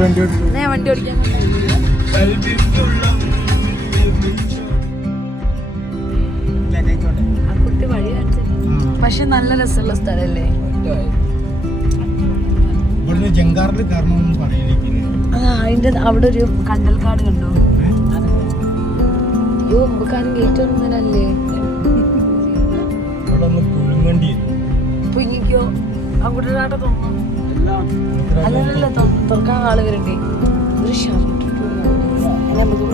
വണ്ടി ഓടിക്കാൻ ആ കുട്ടി വഴി കാണിച്ചു. പക്ഷെ നല്ല രസമുള്ള സ്ഥലല്ലേ. അതിന്റെ അവിടെ ഒരു കണ്ടൽക്കാട് കണ്ടോ? അയ്യോ ഒമ്പക്കാരും ഗേറ്റ് വന്നല്ലേ. പുങ്ങിക്കോ അങ്ങോട്ടാട്ട തോന്നുന്നു. അല്ലല്ല തുറക്കാൻ ആള് വരണ്ടേ. ഒരു ഷർട്ട് നമുക്ക്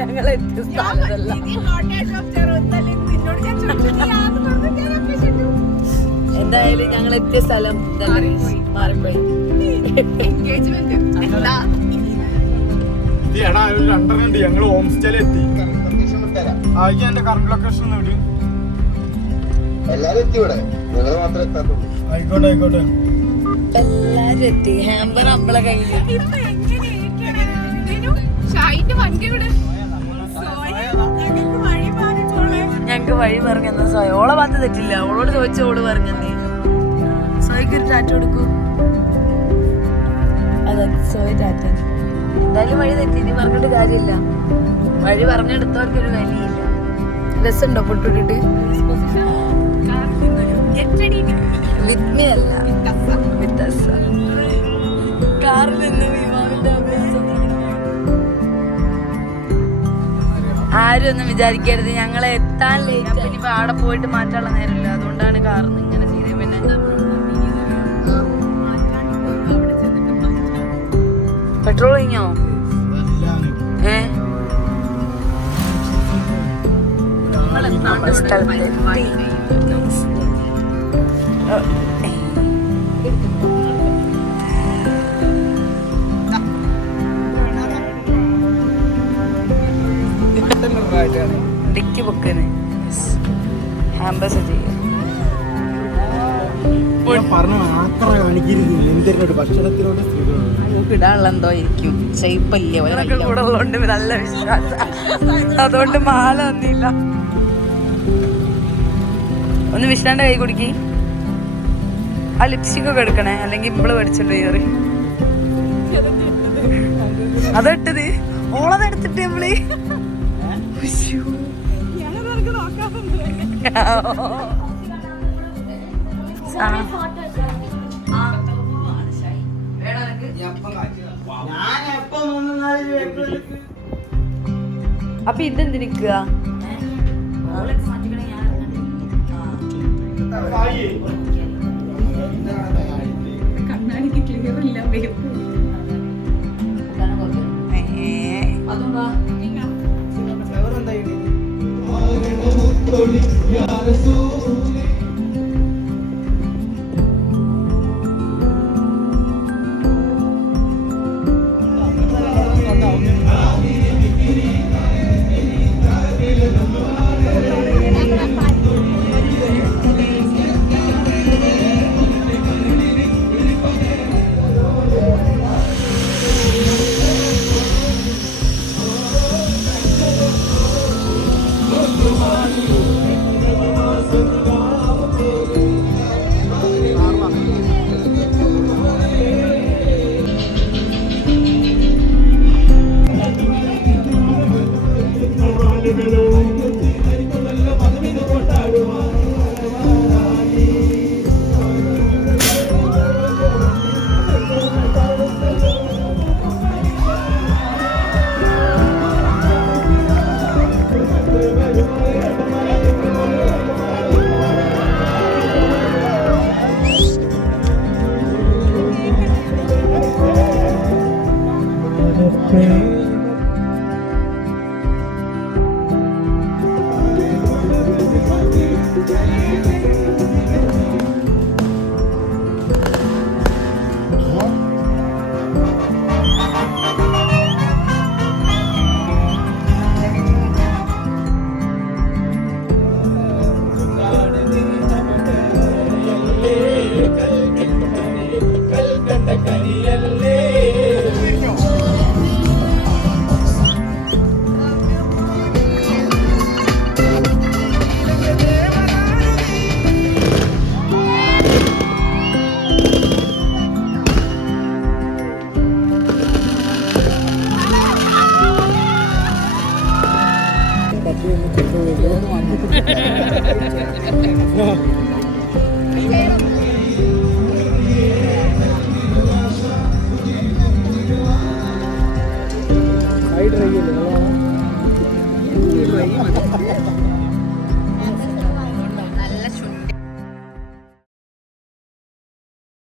ഞങ്ങൾ എത്തിയ സ്ഥലമല്ല. എന്തായാലും ഞങ്ങൾ എത്തിയ സ്ഥലം മാറിപ്പോയി. ഞങ്ങള് ഹോം സ്റ്റേയിൽ എത്തി. എന്റെ കറണ്ട് ലൊക്കേഷൻ എല്ലാരും എത്തി ഇവിടെ, നിങ്ങൾ മാത്രമേ എത്താത്തുള്ളൂ. ആയിക്കോട്ടെ ആയിക്കോട്ടെ. എല്ലാരും എത്തി. ഹാമ്പർ നമ്മളെ കയ്യിൽ. ഞങ്ങക്ക് വഴി പറഞ്ഞെന്നാ സോയ. ഓളെ ഭാഗത്ത് തെറ്റില്ല. ഓളോട് ചോദിച്ച ഓള് പറഞ്ഞെന്നേ. സോയ്ക്ക് ഒരു ടാറ്റ കൊടുക്കൂ. അതെ സോയ ടാറ്റ. എന്തായാലും വഴി തെറ്റി. ഇനി പറഞ്ഞിട്ട് കാര്യമില്ല. വഴി പറഞ്ഞെടുത്തവർക്കൊരു വിലയില്ല. രസമുണ്ടോ പൊട്ടിട്ട്? വിത്മയല്ല വ്യത്യാസ. കാറിൽ നിന്ന് വിമാനത്തിന്റെ അഭ്യാസം. ആരും ഒന്നും വിചാരിക്കരുത് ഞങ്ങളെ എത്താൻ ലേറ്റ്. ഇനിയിപ്പോ അവിടെ പോയിട്ട് മാറ്റാനുള്ള നേരമില്ല. അതുകൊണ്ടാണ് കാറിന്ന് ഇങ്ങനെ ചെയ്തത്. പിന്നെ പെട്രോൾ കഴിഞ്ഞോ? ഡിക്കി ബുക്കിന് ഹാമ്പസ് ചെയ്യും. ഇടാനുള്ള എന്തോ ഇരിക്കും. ഷെയ്പ്പല്ലേ കൂടെ ഉള്ളതുകൊണ്ട് നല്ല വിശ്വാസം. അതുകൊണ്ട് മാല ഒന്നുമില്ല. ഒന്ന് വിശ്രാന്റെ കൈ കുടുക്കി. ആ ലിപ്സ്റ്റിക് ഒക്കെ എടുക്കണേ, അല്ലെങ്കിൽ ഇമ്പള് പഠിച്ചിട്ട് കയറി അതെട്ടത്. ഓളതെടുത്തിട്ട് നമ്മള് അപ്പൊ ഇതെന്തിനിക്കുക? കണ്ണാടിക്ക് ക്ലിയർ ഇല്ല. Side drive